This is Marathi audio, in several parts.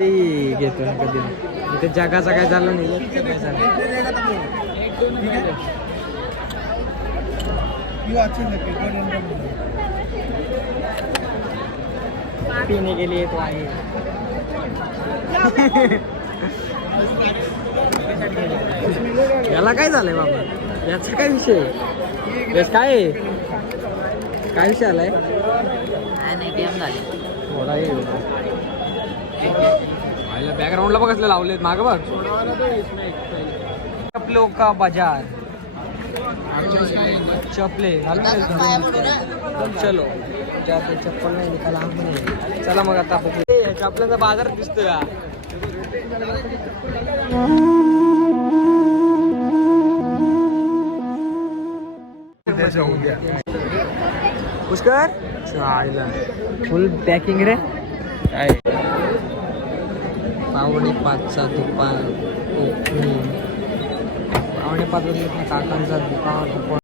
घेतो कधी इथे जगाचं काय झालं नाही पीने के लिए तो आए याला काय झालंय बाबा याचा काय विषय काय काय विषय आलाय नाही गेम झाले थोडा बॅकग्राऊंडला बघ असले लावलेत मागं बघ चपलों का बाजार चपले चलो चप्पल नाही निकाला चला मग आता चपल्याचा बाजार दिसतोय का पुष्कर फुल पॅकिंग रे पावणे 5चा दुकान पावणे 5 वाजता काकांचा दुकान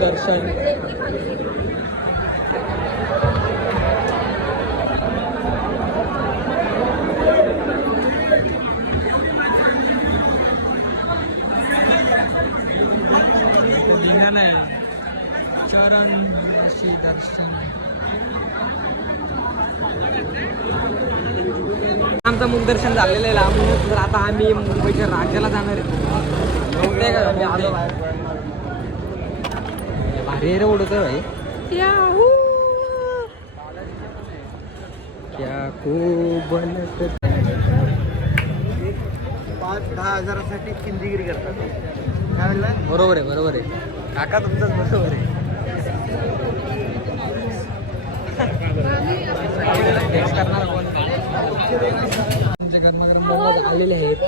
दर्शन नाही चरण दर्शन आमचं मुख दर्शन झालेलं आहे लांबूनच तर आता आम्ही मुंबईच्या राज्याला जाणार आहे भारी रे उडत भाई क्या खूप 5-10 हजारासाठी किंदीगिरी करतात बरोबर आहे काका तुमचंच बरोबर आहे करणार कोण गरमागरम मोमोज आलेले आहेत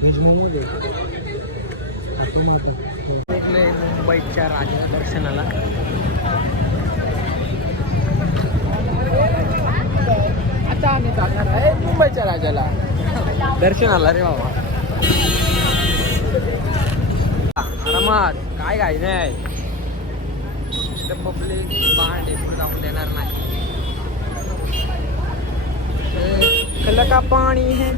व्हेज मोमोज मुंबईच्या राजा दर्शनाला आता आम्ही जाणार आहे मुंबईच्या राजाला दर्शनाला रे बाबा आरामात काय घाई नाही पब्लिक बांड पुढे जाऊन देणार नाही खला का पाणी है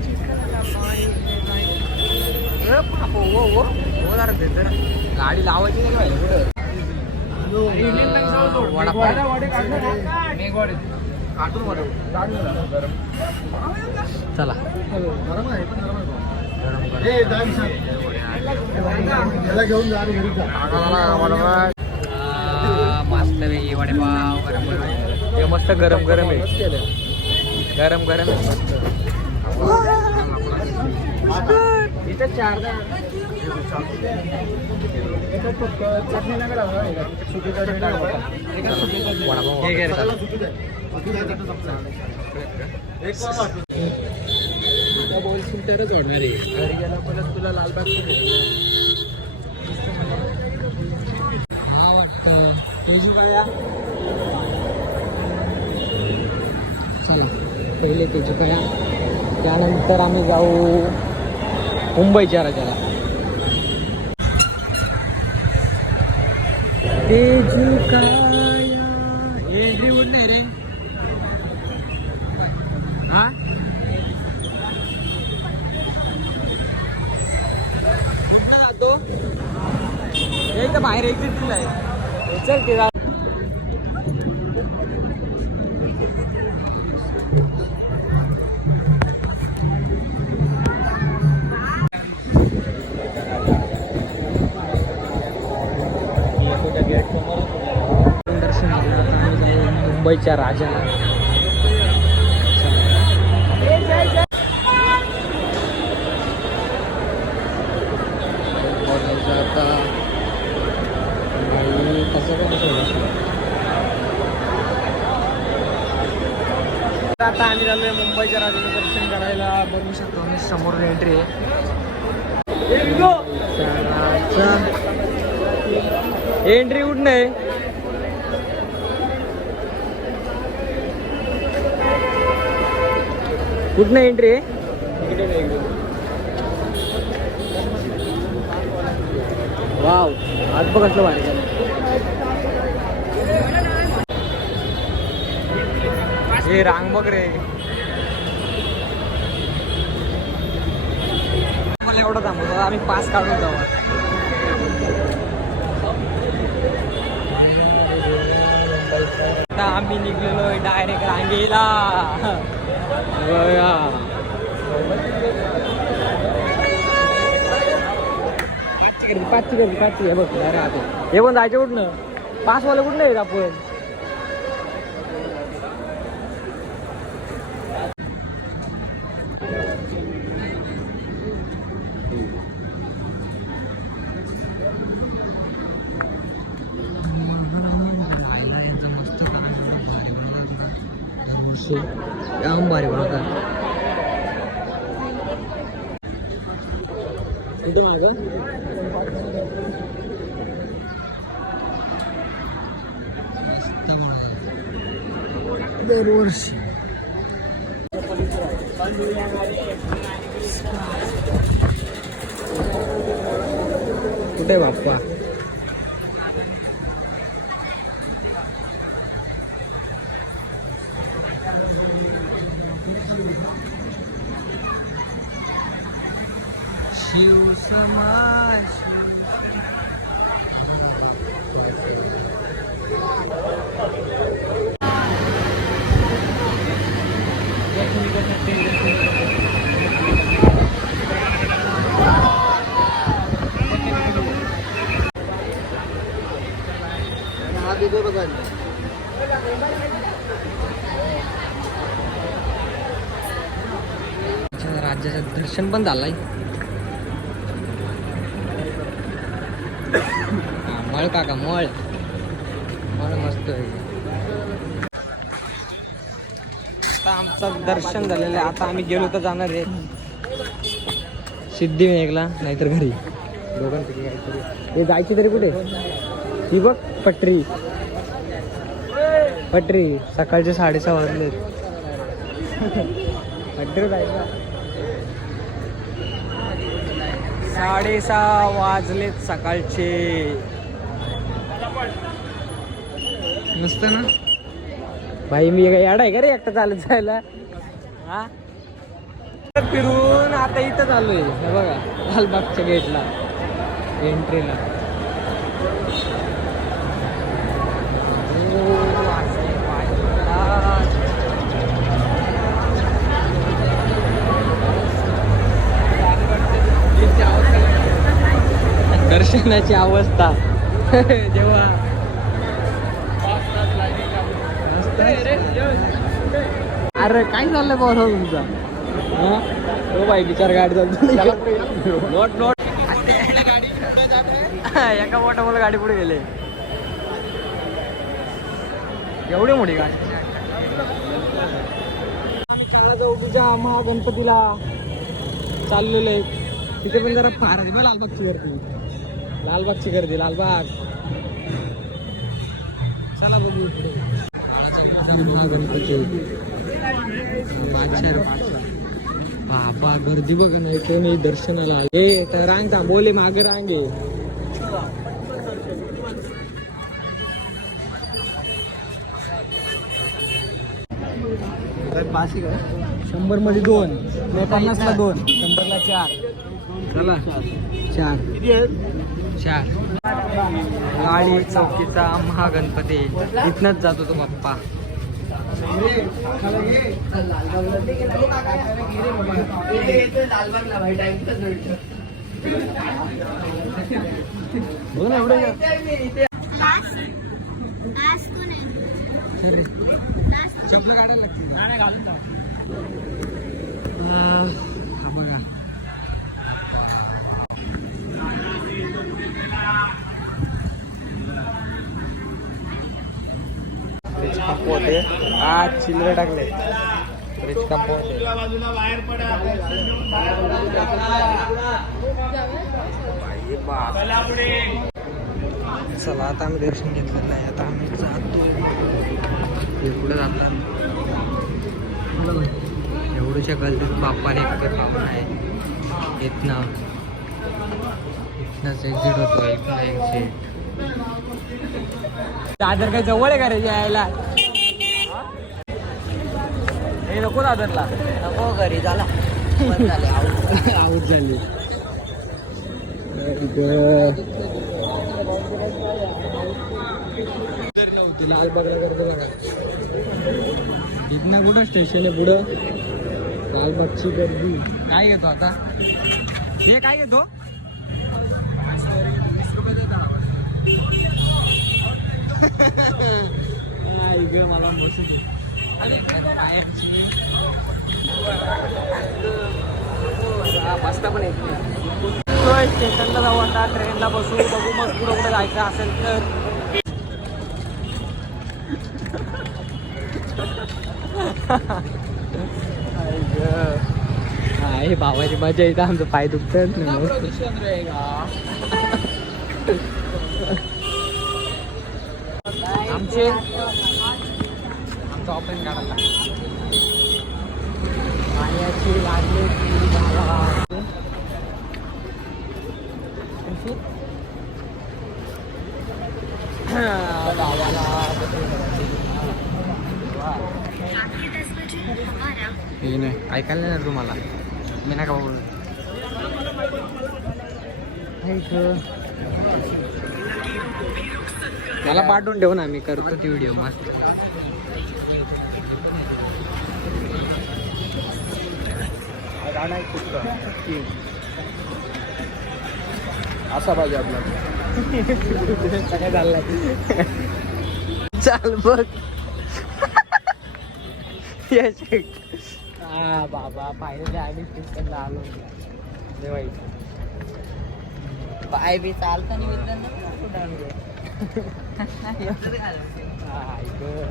गाडी लावायची नाही चला मस्त वेगळी वडेपाव मस्त गरम गरम आहे गरम गरम आहे मस्त इथं 4 बोलसूनच वाढणार आहे घरी गेला परत तुला लालबाग हा वाटतं तेजू काया चला पहिले तेजू काया त्यानंतर आम्ही जाऊ मुंबईच्या राजाला तेजू काया एंट्री वोट नाही रे हा जातो एक बाहेर एक्झिट दिलाय चल ते मुंबईच्या राजाला आता आम्ही झालोय मुंबईच्या राजाचं दर्शन करायला. बघू शकतो आम्ही समोर एंट्री आहे. एंट्री कुठं आहे? कुठं एंट्री आहे? वाव, आज बघ कसलं भारी झालं. हे रांग बघ रे. मला एवढं थांबवतो आम्ही पास काढून जाऊ. आता आम्ही निघलेलोय डायरेक्ट रांगेला. पाचची हे बघ हे पण जायचं कुठनं? पासवाले कुठनं आहेत आपण? भारी बनवतात. कुठं माझं दरवर्षी कुठे बाप्पा? शिव समाज राज्याचं दर्शन पण झालंय. मळ काका मळ मस्त आहे. आता आमचं दर्शन झालेलं आहे. आता आम्ही गेलो तर जाणार आहे सिद्धिविनायकला नाहीतर घरी. दोघांपैकी काहीतरी. हे जायची तरी कुठे? ही बघ पटरी सकाळचे 6:30 वाजलेत. पटरी जायचं 6:30 वाजलेत सकाळचे. मस्त ना भाई. मी याड आहे का रे एकटा चालत जायला? हा फिरून आता इथं चालू आहे. हे बघा लालबागच्या गेटला एंट्रीला. दर्शनाची अवस्था जेव्हा अरे काय चाललंय बॉस तुमचा? हो बाई बिचार गाडी चालतो. नोट एका मोठ्या मला गाडी पुढे गेले. एवढी मोठी गाडी. आम्ही काळाचौकीच्या महागणपतीला चाललेलो आहे. तिथे पण जरा फार आहे बा लालबागची गर्दी. लालबाग चला बघू इकडे. गणपती बाबा गर्दी बघा ना इथे. मी दर्शनाला हे तर रांग थांबवली मागे रांग आहे. पाचशे का? 100 मध्ये 2, 50ला 2, 100ला 4. चला 4 गाडी चौकीचा महागणपती. इथनच जातो तो बाप्पा. बघ ना एवढं चपलं काढायला लागते. हा बघा होते आज चिल्लर टाकले फ्रीज कंपाऊंड चला आता आम्ही दर्शन घेतलेलं नाही आता आम्ही जातो पुढे जातात एवढ्याच्या गलतीत बाप्पाने एक बाप्पा आहे इथनंच एक्झिट होतो इथनं एक्झिट दादर काय जवळ आहे का रे यायला हे नको दादरला नको घरी झाला आऊट झाली नव्हती लालबागला करतो बघा इथनं कुठं स्टेशन आहे पुढं लालबागची गर्दी काय घेतो आता हे काय घेतो 20 रुपये देता मला मस्त मस्त पण येत स्टेशनला जाऊ आता ट्रेनला बसू बघू मग पुढं कुठं जायचं असेल तर आहे भावाची मजा येतं आमचं पाय दुखतात ना आमचे आमचं ऑपरेशन काढायला पाण्याची लागले हे नाही ऐकायला नाही ना तुम्हाला मी नका बोल मला पाठवून ठेव ना मी करतो ती व्हिडिओ मस्त असा पाहिजे आपला काय चाललंय चाल बघ हा बाबा पाहिजे आम्ही स्टेशनला आलो पाय बी चालता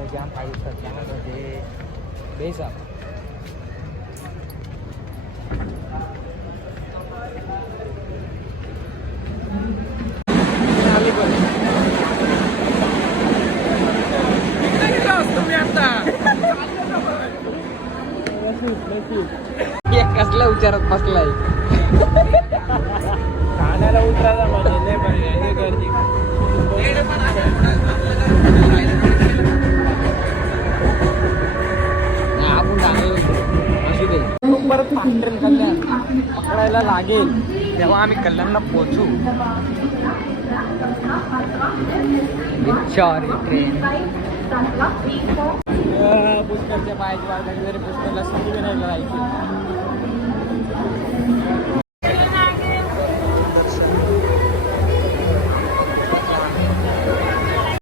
जाम पाहिजे बेसा कसला विचारात बसलाय ठाण्याला उतरायला गर्दी परत ट्रेन कल्याण पकडायला लागेल तेव्हा आम्ही कल्याणला पोहोचू ट्रेन पुष्करच्या पायाची वाट लागली तरी पुष्करला संधी नाही करायची